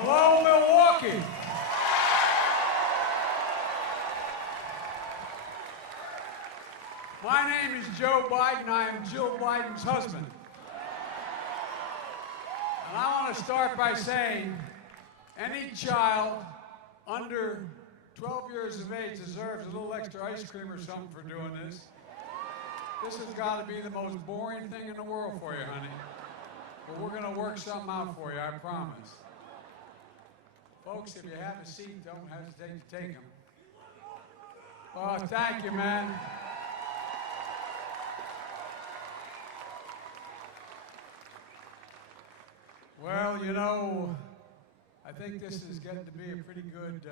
Hello, Milwaukee. My name is Joe Biden. I am Jill Biden's husband. And I want to start by saying any child under 12 years of age deserves a little extra ice cream or something for doing this. This has got to be the most boring thing in the world for you, honey. But we're going to work something out for you, I promise. Folks, if you have a seat, don't hesitate to take them. Oh, thank you, man. Well, you know, I think this is getting to be a pretty good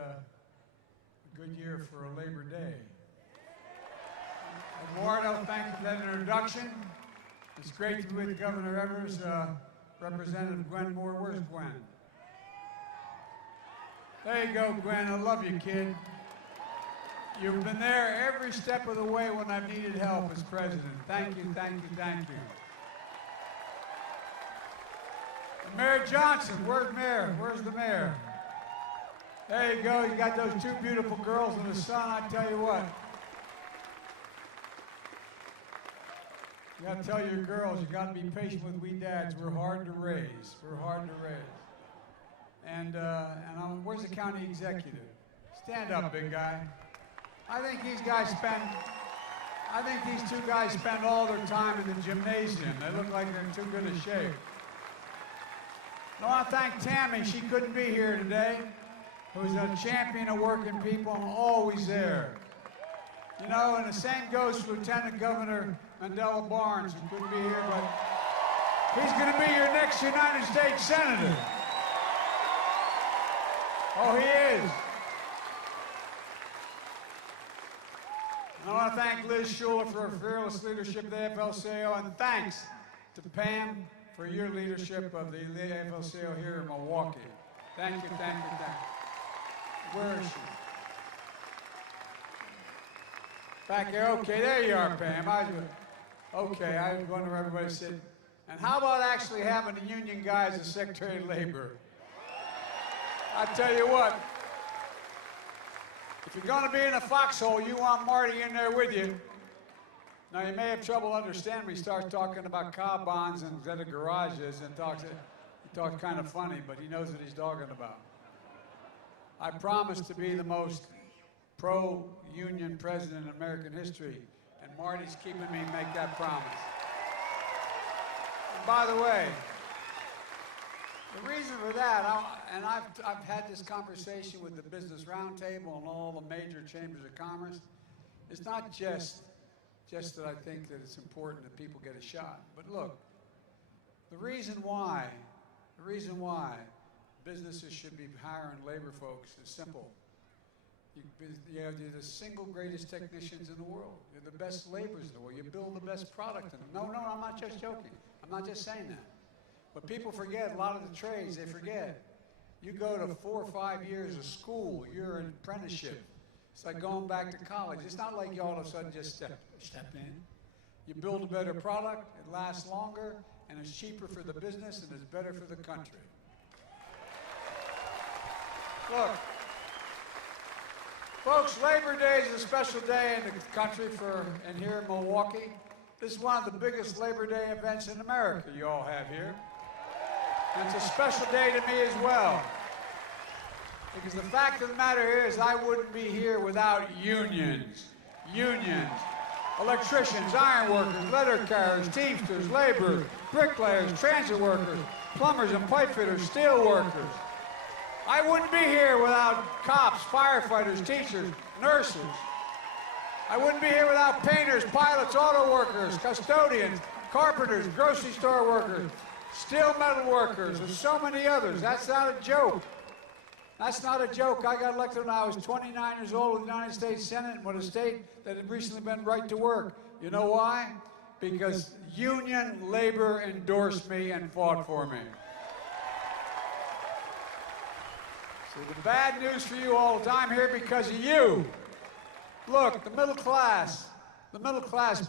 year for a Labor Day. Eduardo, thank you for that introduction. It's great to be with Governor Evers, Representative Gwen Moore. Where's Gwen? There you go, Gwen. I love you, kid. You've been there every step of the way when I've needed help as president. Thank you, thank you, thank you. And Mayor Johnson, where's Mayor? Where's the mayor? There you go. You got those two beautiful girls in the sun. I tell you what. You got to tell your girls, you got to be patient with we dads. We're hard to raise. We're hard to raise. And where's the county executive? Stand up, big guy. I think these two guys spend all their time in the gymnasium. They look like they're in too good a shape. I want to thank Tammy. She couldn't be here today. Who's a champion of working people and always there. You know, and the same goes for Lieutenant Governor Mandela Barnes, who couldn't be here, but he's going to be your next United States Senator. Oh, he is. I want to thank Liz Schuler for her fearless leadership of the AFL-CIO, and thanks to Pam for your leadership of the AFL-CIO here in Milwaukee. Thank you, thank you, thank you. Where is she? Back here. Okay, there you are, Pam. Okay, I was wondering where everybody sit. And how about actually having the union guy as the Secretary of Labor? I tell you what, if you're going to be in a foxhole, you want Marty in there with you. Now, you may have trouble understanding when he starts talking about car bonds instead of garages and he talks kind of funny, but he knows what he's talking about. I promise to be the most pro-union president in American history, and Marty's keeping me make that promise. And by the way, the reason for that, I've had this conversation with the Business Roundtable and all the major chambers of commerce. It's not just that I think that it's important that people get a shot. But look, the reason why businesses should be hiring labor folks is simple. You're the single greatest technicians in the world. You're the best laborers in the world. You build the best product. No, I'm not just joking. I'm not just saying that. But people forget, a lot of the trades, they forget. You go to 4 or 5 years of school, you're an apprenticeship. It's like going back to college. It's not like you all of a sudden just step in. You build a better product, it lasts longer, and it's cheaper for the business, and it's better for the country. Look, folks, Labor Day is a special day in the country and here in Milwaukee. This is one of the biggest Labor Day events in America you all have here. And it's a special day to me as well. Because the fact of the matter is I wouldn't be here without unions. Unions. Electricians, iron workers, letter carriers, teamsters, laborers, bricklayers, transit workers, plumbers and pipe fitters, steel workers. I wouldn't be here without cops, firefighters, teachers, nurses. I wouldn't be here without painters, pilots, auto workers, custodians, carpenters, grocery store workers, steel metal workers, and so many others. That's not a joke. That's not a joke. I got elected when I was 29 years old in the United States Senate with a state that had recently been right to work. You know why? Because union labor endorsed me and fought for me. So the bad news for you all the time here because of you. Look, the middle class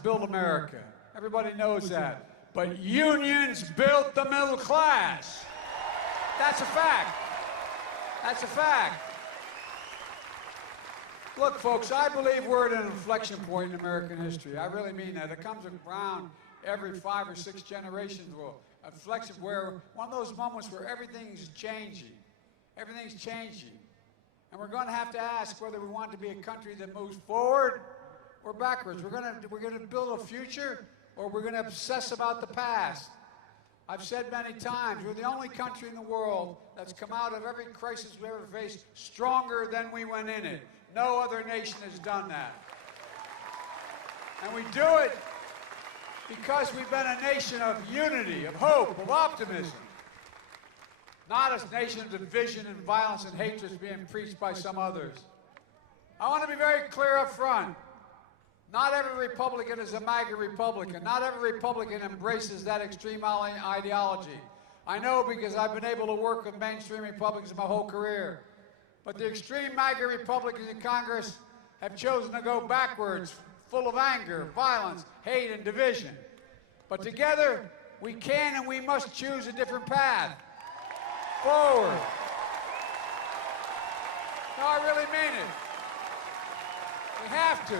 built America. Everybody knows that. But unions built the middle class. That's a fact. That's a fact. Look, folks, I believe we're at an inflection point in American history. I really mean that. It comes around every 5 or 6 generations. A inflection where one of those moments where everything's changing. Everything's changing. And we're going to have to ask whether we want to be a country that moves forward or backwards. We're going to build a future, or we're going to obsess about the past. I've said many times, we're the only country in the world that's come out of every crisis we ever faced stronger than we went in it. No other nation has done that. And we do it because we've been a nation of unity, of hope, of optimism. Not a nation of division and violence and hatred being preached by some others. I want to be very clear up front. Not every Republican is a MAGA Republican. Not every Republican embraces that extreme ideology. I know because I've been able to work with mainstream Republicans my whole career. But the extreme MAGA Republicans in Congress have chosen to go backwards, full of anger, violence, hate, and division. But together, we can and we must choose a different path. Forward. No, I really mean it. We have to.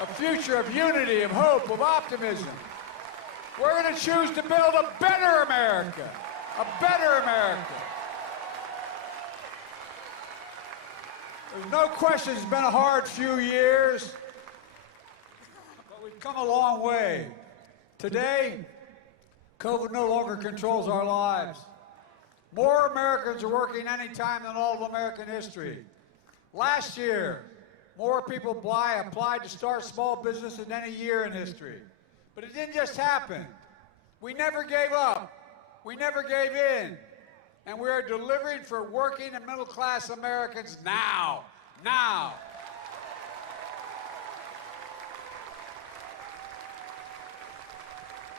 A future of unity, of hope, of optimism. We're going to choose to build a better America. A better America. There's no question it's been a hard few years, but we've come a long way. Today, COVID no longer controls our lives. More Americans are working any time than all of American history. Last year, more people applied to start small business than any year in history. But it didn't just happen. We never gave up. We never gave in. And we are delivering for working and middle-class Americans now. Now.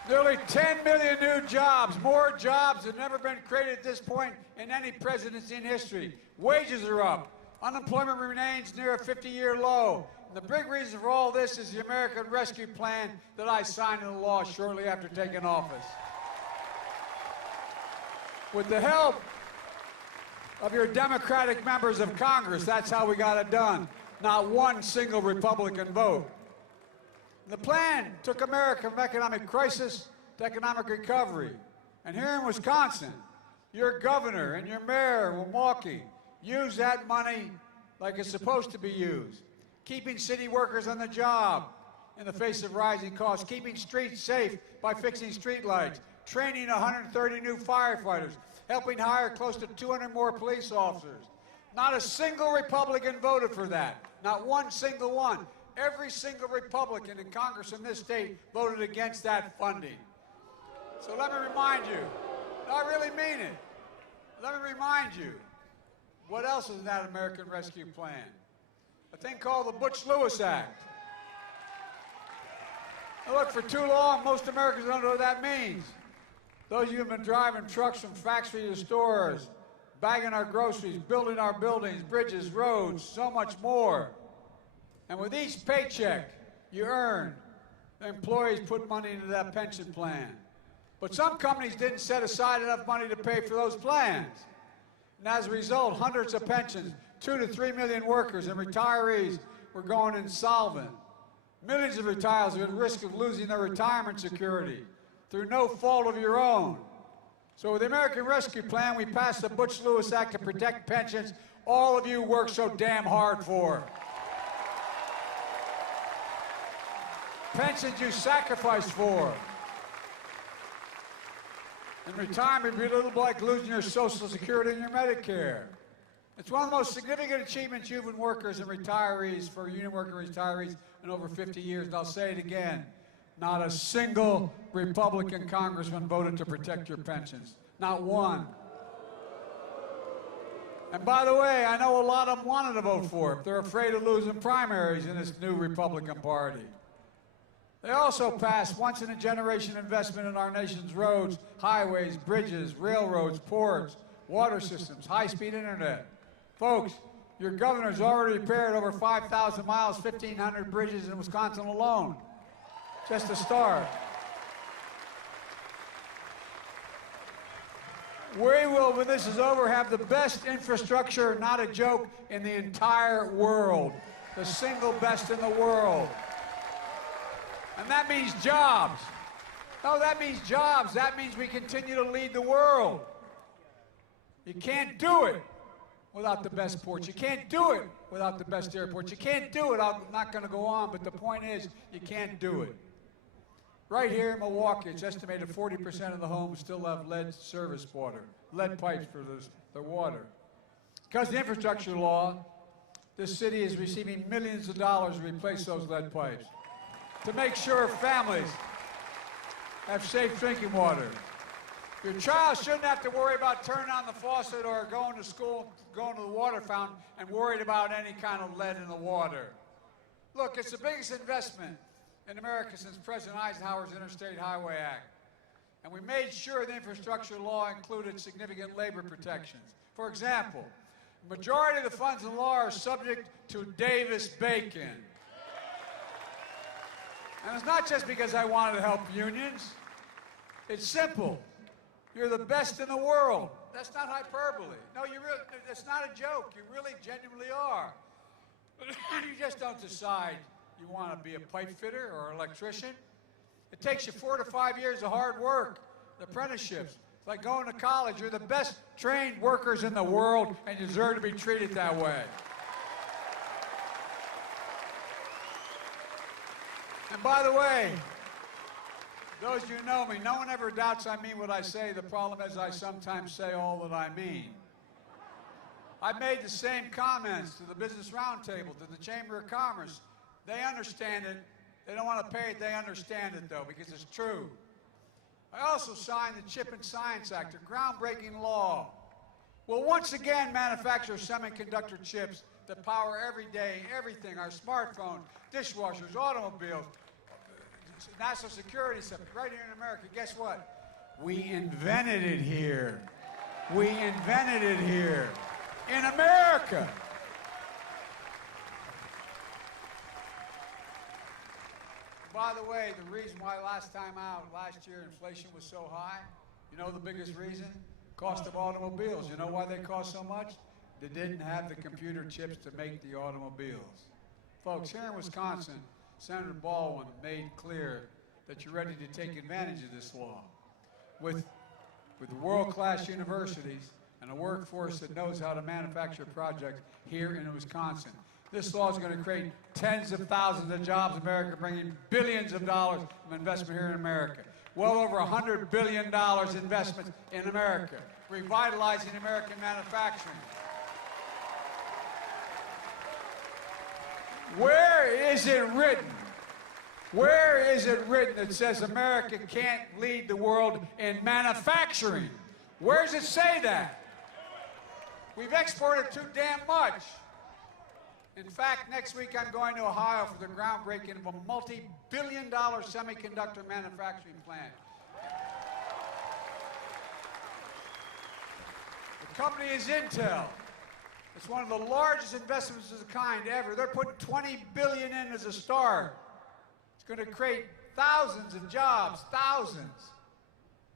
Nearly 10 million new jobs, more jobs have never been created at this point in any presidency in history. Wages are up. Unemployment remains near a 50-year low. And the big reason for all this is the American Rescue Plan that I signed into law shortly after taking office. With the help of your Democratic members of Congress, that's how we got it done. Not one single Republican vote. The plan took America from economic crisis to economic recovery. And here in Wisconsin, your governor and your mayor in Milwaukee used that money like it's supposed to be used. Keeping city workers on the job in the face of rising costs, keeping streets safe by fixing streetlights, training 130 new firefighters, helping hire close to 200 more police officers. Not a single Republican voted for that. Not one single one. Every single Republican in Congress in this state voted against that funding. So let me remind you, I really mean it. Let me remind you, what else is in that American Rescue Plan? A thing called the Butch-Lewis Act. Now look, for too long, most Americans don't know what that means. Those of you who have been driving trucks from factory to stores, bagging our groceries, building our buildings, bridges, roads, so much more. And with each paycheck you earn, the employees put money into that pension plan. But some companies didn't set aside enough money to pay for those plans. And as a result, hundreds of pensions, 2 to 3 million workers and retirees were going insolvent. Millions of retirees are at risk of losing their retirement security through no fault of your own. So with the American Rescue Plan, we passed the Butch-Lewis Act to protect pensions all of you work so damn hard for. Pensions you sacrificed for. And retirement would be a little like losing your Social Security and your Medicare. It's one of the most significant achievements union workers and retirees, for union worker retirees in over 50 years. And I'll say it again, not a single Republican congressman voted to protect your pensions. Not one. And by the way, I know a lot of them wanted to vote for it. They're afraid of losing primaries in this new Republican Party. They also passed once-in-a-generation investment in our nation's roads, highways, bridges, railroads, ports, water systems, high-speed internet. Folks, your governor's already repaired over 5,000 miles, 1,500 bridges in Wisconsin alone. Just a start. We will, when this is over, have the best infrastructure, not a joke, in the entire world. The single best in the world. And that means jobs. No, that means jobs. That means we continue to lead the world. You can't do it without the best ports. You can't do it without the best airports. You can't do it. I'm not going to go on, but the point is, you can't do it. Right here in Milwaukee, it's estimated 40% of the homes still have lead service water, lead pipes for their water. Because of the infrastructure law, this city is receiving millions of dollars to replace those lead pipes, to make sure families have safe drinking water. Your child shouldn't have to worry about turning on the faucet or going to school, going to the water fountain, and worried about any kind of lead in the water. Look, it's the biggest investment in America since President Eisenhower's Interstate Highway Act. And we made sure the infrastructure law included significant labor protections. For example, the majority of the funds in the law are subject to Davis-Bacon. And it's not just because I wanted to help unions. It's simple. You're the best in the world. That's not hyperbole. No, it's not a joke. You really genuinely are. You just don't decide you want to be a pipe fitter or an electrician. It takes you 4 to 5 years of hard work, apprenticeships. It's like going to college. You're the best trained workers in the world, and you deserve to be treated that way. And by the way, those of you who know me, no one ever doubts I mean what I say. The problem is I sometimes say all that I mean. I've made the same comments to the Business Roundtable, to the Chamber of Commerce. They understand it. They don't want to pay it. They understand it, though, because it's true. I also signed the Chip and Science Act, a groundbreaking law. Will once again manufacture semiconductor chips that power every day, everything, our smartphones, dishwashers, automobiles, national security stuff, right here in America. Guess what? We invented it here. We invented it here. In America. By the way, the reason why last year, inflation was so high, you know the biggest reason? Cost of automobiles. You know why they cost so much? They didn't have the computer chips to make the automobiles. Folks, here in Wisconsin, Senator Baldwin made clear that you're ready to take advantage of this law. With world-class universities and a workforce that knows how to manufacture projects here in Wisconsin. This law is going to create tens of thousands of jobs in America, bringing billions of dollars of investment here in America. Well over $100 billion investment in America, revitalizing American manufacturing. Where is it written? Where is it written that says America can't lead the world in manufacturing? Where does it say that? We've exported too damn much. In fact, next week I'm going to Ohio for the groundbreaking of a multi-billion-dollar semiconductor manufacturing plant. The company is Intel. It's one of the largest investments of the kind ever. They're putting $20 billion in as a start. It's going to create thousands of jobs, thousands.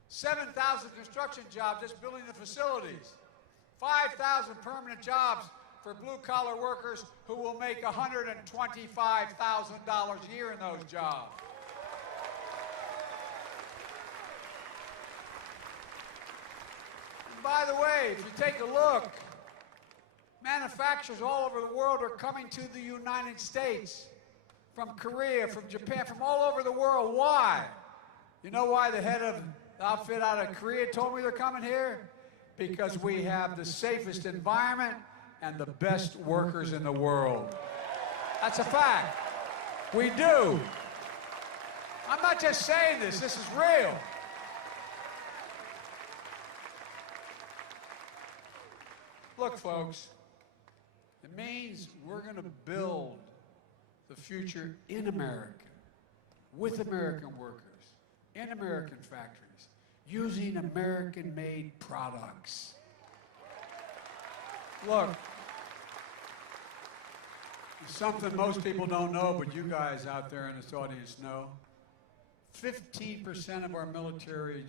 7,000 construction jobs just building the facilities. 5,000 permanent jobs for blue-collar workers who will make $125,000 a year in those jobs. And by the way, if you take a look, manufacturers all over the world are coming to the United States, from Korea, from Japan, from all over the world. Why? You know why the head of the outfit out of Korea told me they're coming here? Because we have the safest environment and the best workers in the world. That's a fact. We do. I'm not just saying this. This is real. Look, folks, it means we're going to build the future in America, with American workers, in American factories, using American-made products. Look, something most people don't know, but you guys out there in this audience know. 15% of our military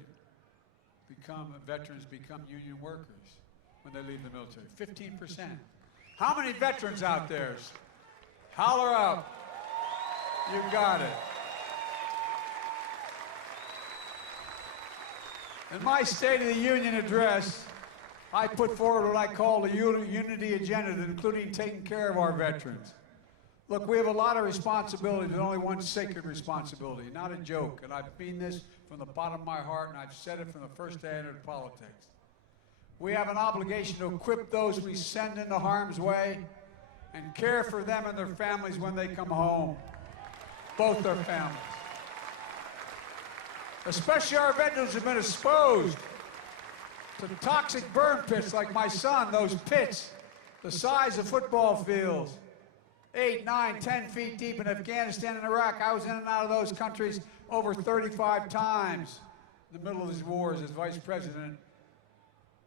veterans become union workers when they leave the military. 15%. How many veterans out there? Holler out. You got it. In my State of the Union address, I put forward what I call the unity agenda, including taking care of our veterans. Look, we have a lot of responsibility. There's only one sacred responsibility, not a joke. And I mean this from the bottom of my heart, and I've said it from the first day I entered politics. We have an obligation to equip those we send into harm's way and care for them and their families when they come home, both their families. Especially our veterans who've been exposed to toxic burn pits like my son, those pits the size of football fields, 8, 9, 10 feet deep in Afghanistan and Iraq. I was in and out of those countries over 35 times in the middle of these wars as vice president.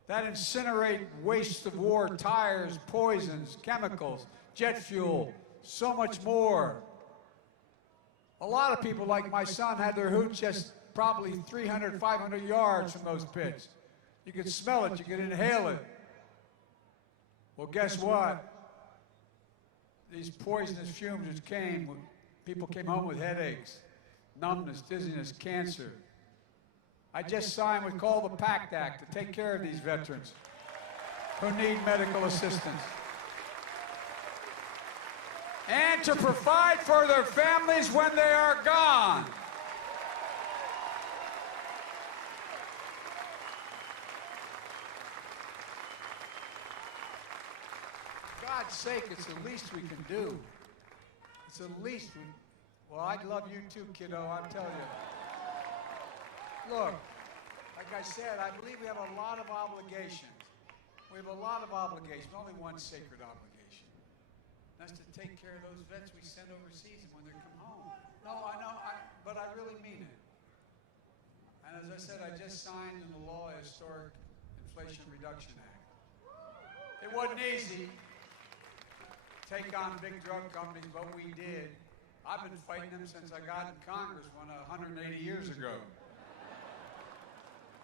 That incinerate waste of war, tires, poisons, chemicals, jet fuel, so much more. A lot of people like my son had their hooch just probably 300, 500 yards from those pits. You could smell it, you could inhale it. Well, guess what? These poisonous fumes which came, people came home with headaches, numbness, dizziness, cancer. I just signed what's called the PACT Act to take care of these veterans who need medical assistance and to provide for their families when they are gone. For God's sake, it's the least we can do. It's the least we... Well, I love you too, kiddo, I'm telling you. Look, like I said, I believe we have a lot of obligations. We have a lot of obligations, only one sacred obligation. That's to take care of those vets we send overseas when they come home. No, I know, but I really mean it. And as I said, I just signed into law a historic Inflation Reduction Act. It wasn't easy to take on big drug companies, but we did. I've been fighting them since I got in Congress 180 years ago.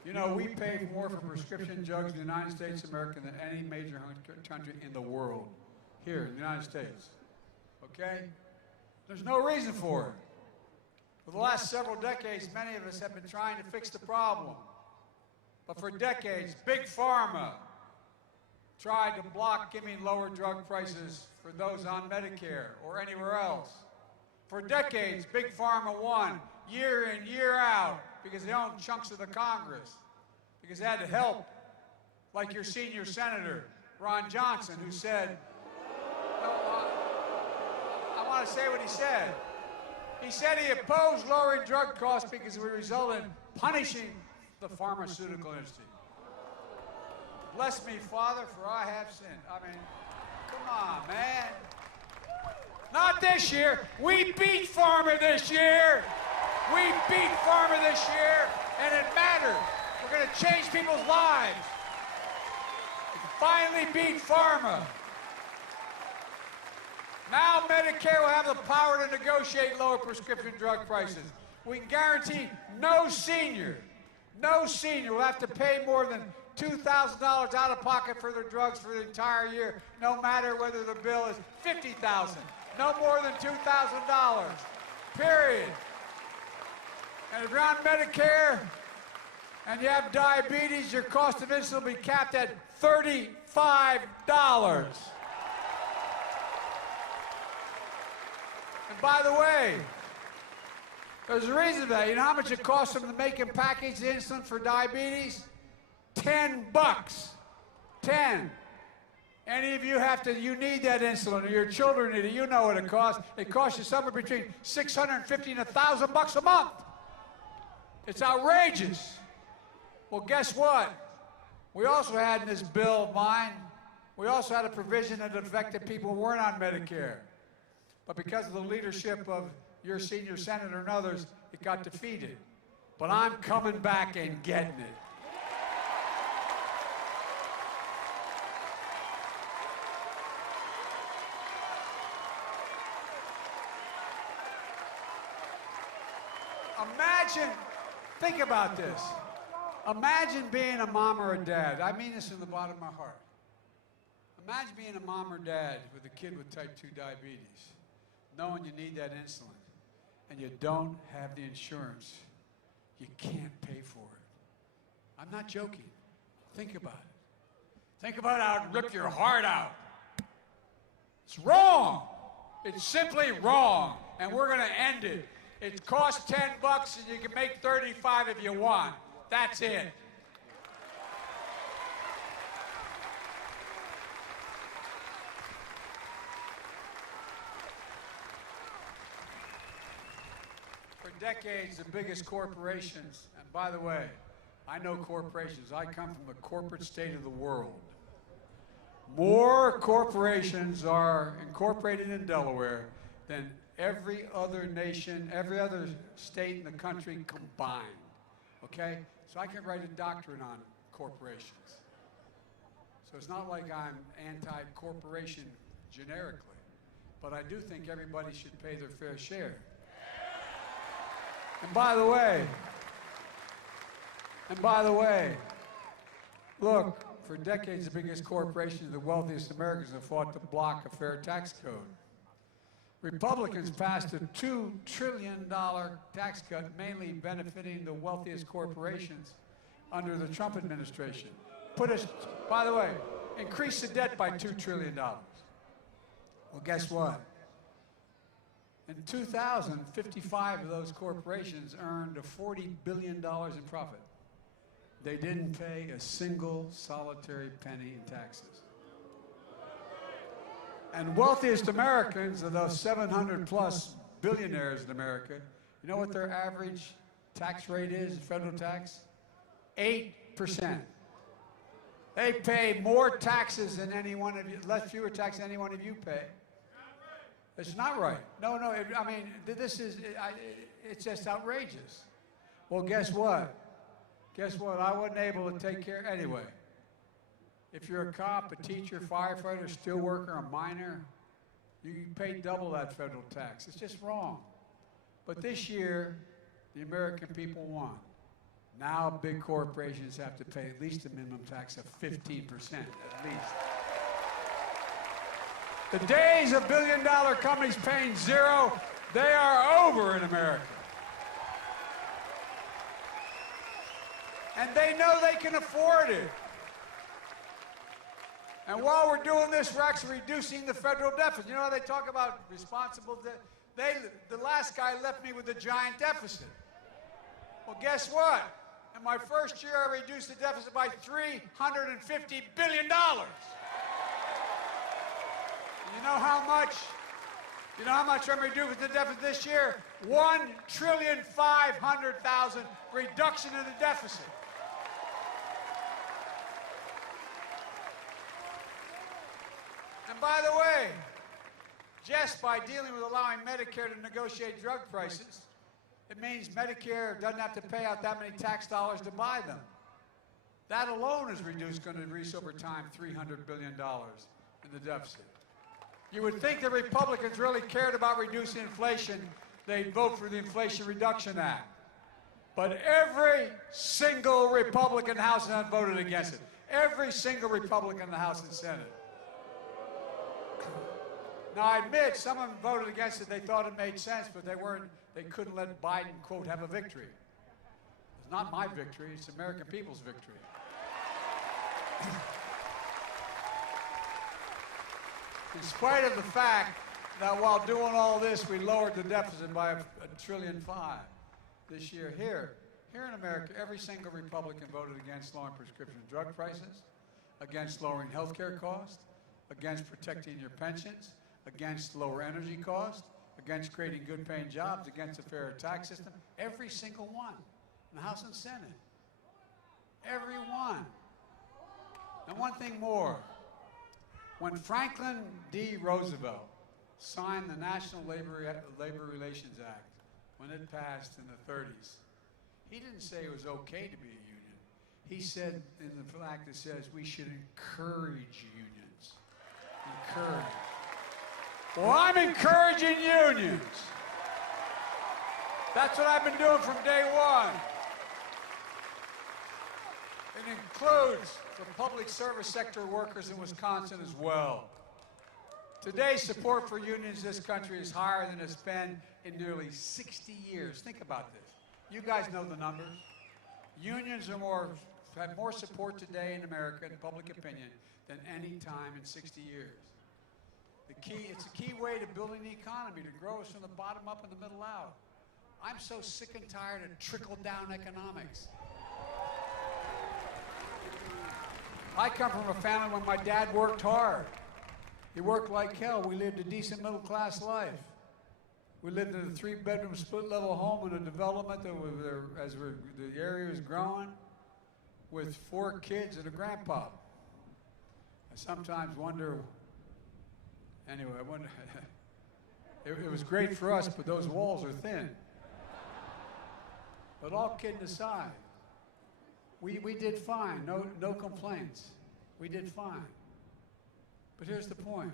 You know, we pay more for prescription drugs in the United States of America than any major country in the world, here in the United States, okay? There's no reason for it. For the last several decades, many of us have been trying to fix the problem. But for decades, Big Pharma tried to block giving lower drug prices for those on Medicare or anywhere else. For decades, Big Pharma won year in, year out because they owned chunks of the Congress, because they had to help, like your senior senator, Ron Johnson, who said, I want to say what he said. He said he opposed lowering drug costs because it would result in punishing the pharmaceutical industry. Bless me, Father, for I have sinned. I mean, come on, man. Not this year. We beat pharma this year. We beat pharma this year, and it mattered. We're going to change people's lives. We finally beat pharma. Now Medicare will have the power to negotiate lower prescription drug prices. We can guarantee no senior will have to pay more than $2,000 out of pocket for their drugs for the entire year, no matter whether the bill is $50,000, no more than $2,000, period. And if you're on Medicare and you have diabetes, your cost of insulin will be capped at $35. And by the way, there's a reason for that. You know how much it costs them to make and package the insulin for diabetes? $10. 10. Any of you you need that insulin, or your children need it, you know what it costs. It costs you somewhere between $650 and $1,000 a month. It's outrageous. Well, guess what? We also had in this bill of mine, we also had a provision that affected people who weren't on Medicare. But because of the leadership of your senior senator and others, it got defeated. But I'm coming back and getting it. Imagine, think about this. Imagine being a mom or a dad. I mean this from the bottom of my heart. Imagine being a mom or dad with a kid with type 2 diabetes, knowing you need that insulin, and you don't have the insurance. You can't pay for it. I'm not joking. Think about it. Think about how it'd rip your heart out. It's wrong. It's simply wrong, and we're going to end it. It costs $10, and you can make 35 if you want. That's it. For decades, the biggest corporations, and by the way, I know corporations. I come from the corporate state of the world. More corporations are incorporated in Delaware than every other nation, every other state in the country combined. Okay? So I can write a doctorate on corporations. So it's not like I'm anti-corporation generically, but I do think everybody should pay their fair share. And by the way, look, for decades, the biggest corporations, the wealthiest Americans have fought to block a fair tax code. Republicans passed a $2 trillion tax cut, mainly benefiting the wealthiest corporations under the Trump administration. By the way, increased the debt by $2 trillion. Well, guess what? In 2000, 55 of those corporations earned $40 billion in profit. They didn't pay a single solitary penny in taxes. And wealthiest Americans, of those 700 plus billionaires in America, you know what their average tax rate is, federal tax? 8%. They pay more taxes than any one of you, fewer taxes than any one of you pay. It's not right. No, I mean, it's just outrageous. Well, guess what? Guess what? I wasn't able to take care, anyway. If you're a cop, a teacher, firefighter, steelworker, a miner, you pay double that federal tax. It's just wrong. But this year, the American people won. Now big corporations have to pay at least a minimum tax of 15%, at least. The days of billion-dollar companies paying zero, they are over in America. And they know they can afford it. And while we're doing this, we're actually reducing the federal deficit. You know how they talk about responsible debt? The last guy left me with a giant deficit. Well, guess what? In my first year, I reduced the deficit by $350 billion. You know how much? You know how much I'm reducing the deficit this year? $1,500,000,000 reduction in the deficit. And by the way, just by dealing with allowing Medicare to negotiate drug prices, it means Medicare doesn't have to pay out that many tax dollars to buy them. That alone is going to reduce over time $300 billion in the deficit. You would think the Republicans really cared about reducing inflation, they'd vote for the Inflation Reduction Act. But every single Republican in the House and Senate voted against it. Every single Republican in the House and Senate. Now, I admit, some of them voted against it. They thought it made sense, but they couldn't let Biden, quote, have a victory. It's not my victory, it's the American people's victory. In spite of the fact that while doing all this, we lowered the deficit by $1.5 trillion this year. Here in America, every single Republican voted against lowering prescription drug prices, against lowering health care costs, against protecting your pensions, against lower energy costs, against creating good-paying jobs, against a fairer tax system. Every single one in the House and Senate. Every one. And one thing more. When Franklin D. Roosevelt signed the National Labor Relations Act, when it passed in the 30s, he didn't say it was okay to be a union. He said, in the act, it says we should encourage unions. Encourage. Well, I'm encouraging unions. That's what I've been doing from day one. It includes the public service sector workers in Wisconsin as well. Today, support for unions in this country is higher than it's been in nearly 60 years. Think about this. You guys know the numbers. Unions have more support today in America, in public opinion, than any time in 60 years. It's a key way to building the economy, to grow us from the bottom up and the middle out. I'm so sick and tired of trickle-down economics. I come from a family where my dad worked hard. He worked like hell. We lived a decent middle-class life. We lived in a 3-bedroom split-level home in a development that was, the area was growing, with 4 kids and a grandpa. I sometimes wonder, anyway, I wonder, it was great for us, but those walls are thin. But all kidding aside, we did fine, no complaints. We did fine. But here's the point.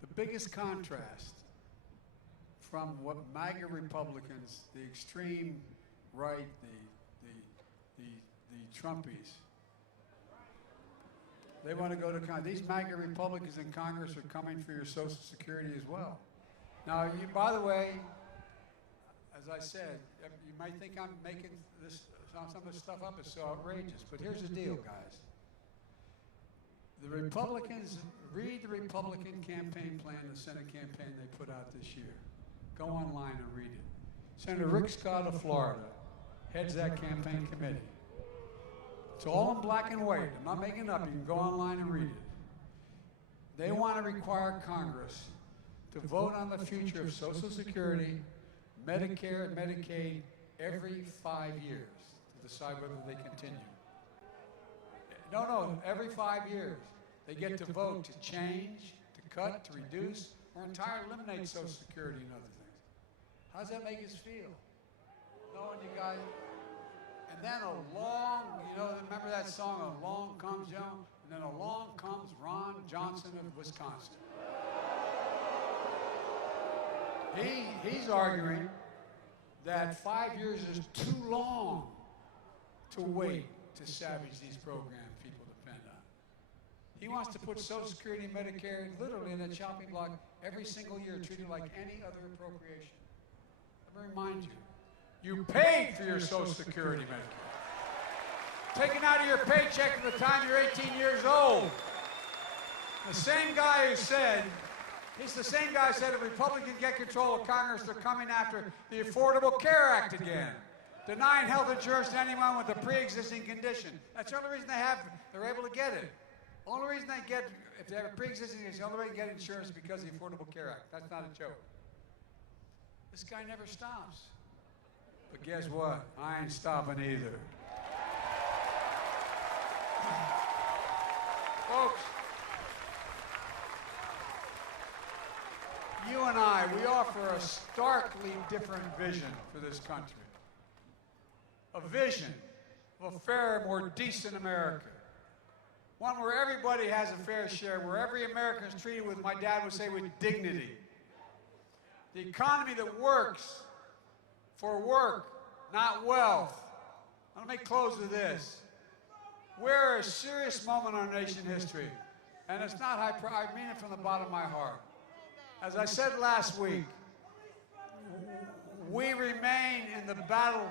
The biggest contrast from what MAGA Republicans, the extreme right, the Trumpies, they want to go to Congress. These MAGA Republicans in Congress are coming for your Social Security as well. Now, by the way, as I said, you might think I'm making some of this stuff up is so outrageous, but here's the deal, guys. The Republicans, read the Republican campaign plan, the Senate campaign they put out this year. Go online and read it. Senator Rick Scott of Florida heads that campaign committee. It's all in black and white. I'm not making it up. You can go online and read it. They want to require Congress to vote on the future of Social Security, Medicare, and Medicaid every 5 years to decide whether they continue. No, every 5 years. They get to vote to change, to cut, to reduce, or entirely eliminate Social Security and other things. How does that make us feel? Knowing you guys, and then remember that song, Along Comes Young, and then along comes Ron Johnson of Wisconsin. He's arguing that 5 years is too long to wait to savage these programs people depend on. He wants to put Social Security and Medicare literally in that chopping block every single year, treated like any other appropriation. Let me remind you, you paid for your Social Security Medicare. Taken out of your paycheck at the time you're 18 years old. The same guy who said, he's the same guy who said if Republicans get control of Congress, they're coming after the Affordable Care Act again. Denying health insurance to anyone with a pre-existing condition. That's the only reason they're able to get it. The only reason they get, if they have a pre-existing condition, the only way to get insurance is because of the Affordable Care Act. That's not a joke. This guy never stops. But guess what? I ain't stopping either. Folks, you and I, we offer a starkly different vision for this country. A vision of a fairer, more decent America. One where everybody has a fair share, where every American is treated with, my dad would say, with dignity. The economy that works for work, not wealth. Let me close with this. We're a serious moment in our nation's history, and it's not I mean it from the bottom of my heart. As I said last week, we remain in the battle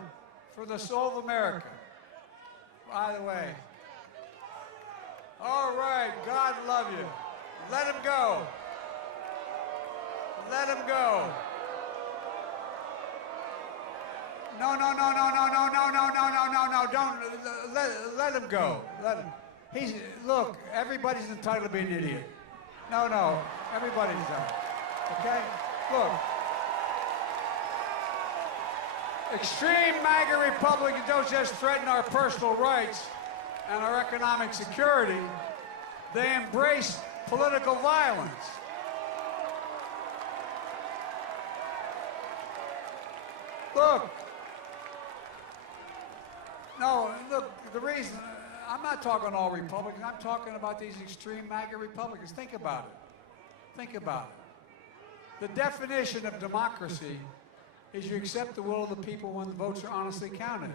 for the soul of America. By the way. All right, God love you. Let him go. Let him go. No, don't, let him go. Let him. Look, everybody's entitled to be an idiot. No, everybody's done. Okay? Look. Extreme MAGA Republicans don't just threaten our personal rights and our economic security, they embrace political violence. Look, the reason, I'm not talking all Republicans, I'm talking about these extreme MAGA Republicans. Think about it. Think about it. The definition of democracy is you accept the will of the people when the votes are honestly counted.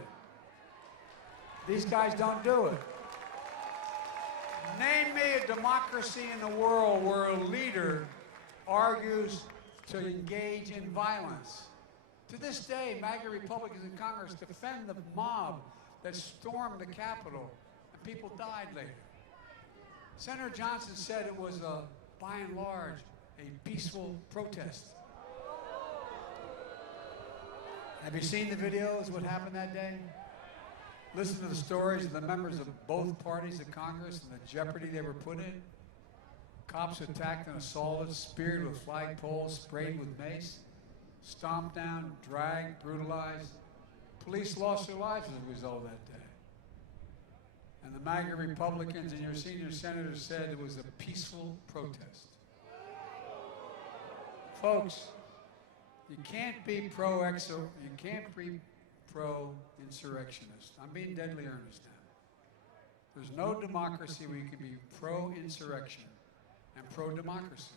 These guys don't do it. Name me a democracy in the world where a leader argues to engage in violence. To this day, MAGA Republicans in Congress defend the mob that stormed the Capitol, and people died later. Senator Johnson said it was, by and large, a peaceful protest. Have you seen the videos, what happened that day? Listen to the stories of the members of both parties of Congress and the jeopardy they were put in. Cops attacked and assaulted, speared with flagpoles, sprayed with mace, stomped down, dragged, brutalized. Police lost their lives as a result of that day. And the MAGA Republicans and your senior senators said it was a peaceful protest. Folks, you can't be pro-insurrectionist. I'm being deadly earnest now. There's no democracy where you can be pro-insurrection and pro-democracy.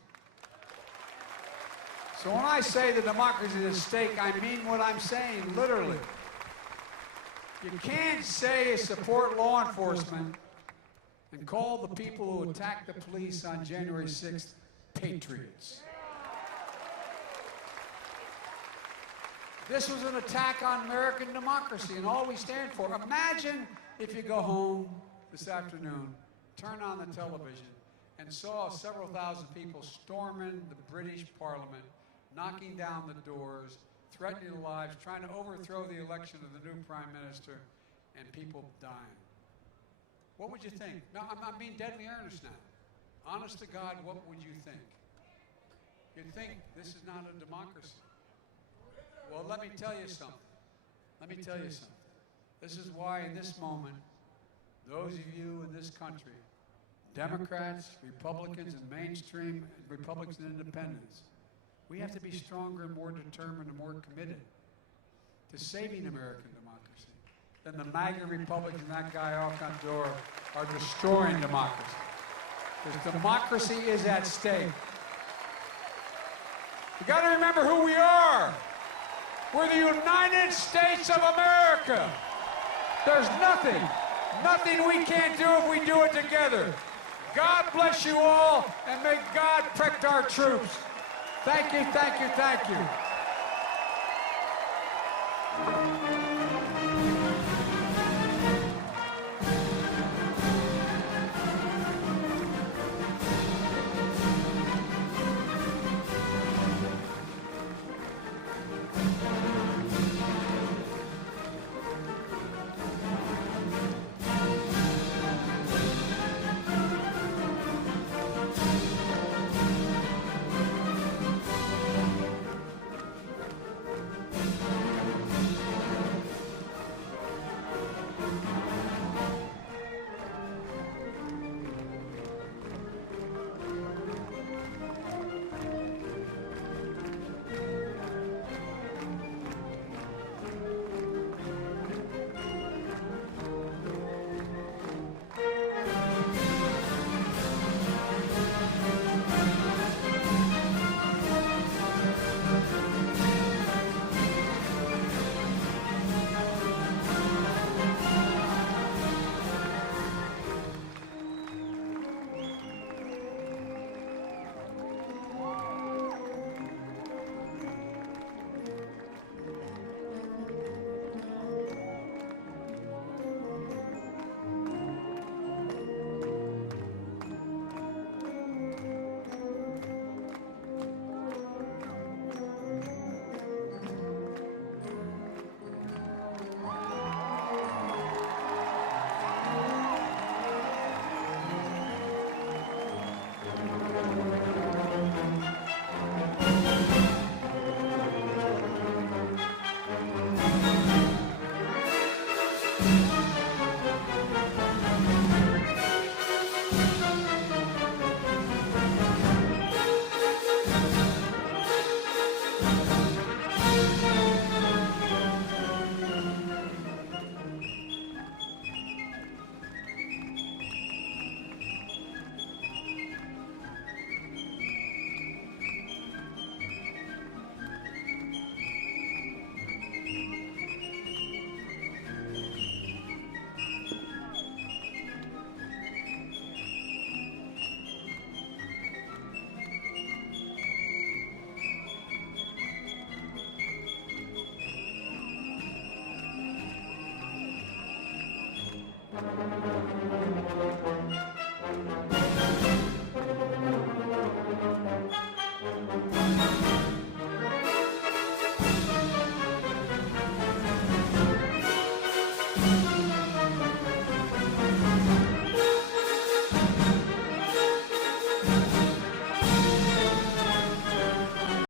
So when I say the democracy is at stake, I mean what I'm saying, literally. You can't say support law enforcement and call the people who attacked the police on January 6th patriots. This was an attack on American democracy and all we stand for. Imagine if you go home this afternoon, turn on the television, and saw several thousand people storming the British Parliament, knocking down the doors, threatening their lives, trying to overthrow the election of the new Prime Minister, and people dying. What would you think? No, I'm being deadly earnest now. Honest to God, what would you think? You'd think this is not a democracy. Well, let me tell you something. Let me tell you something. This is why in this moment, those of you in this country, Democrats, Republicans, and mainstream Republicans and Independents, we have to be stronger and more determined and more committed to saving American democracy than the MAGA Republicans and that guy Alcantara are destroying democracy. Because democracy is at stake. You got to remember who we are. We're the United States of America. There's nothing we can't do if we do it together. God bless you all, and may God protect our troops. Thank you, thank you, thank you.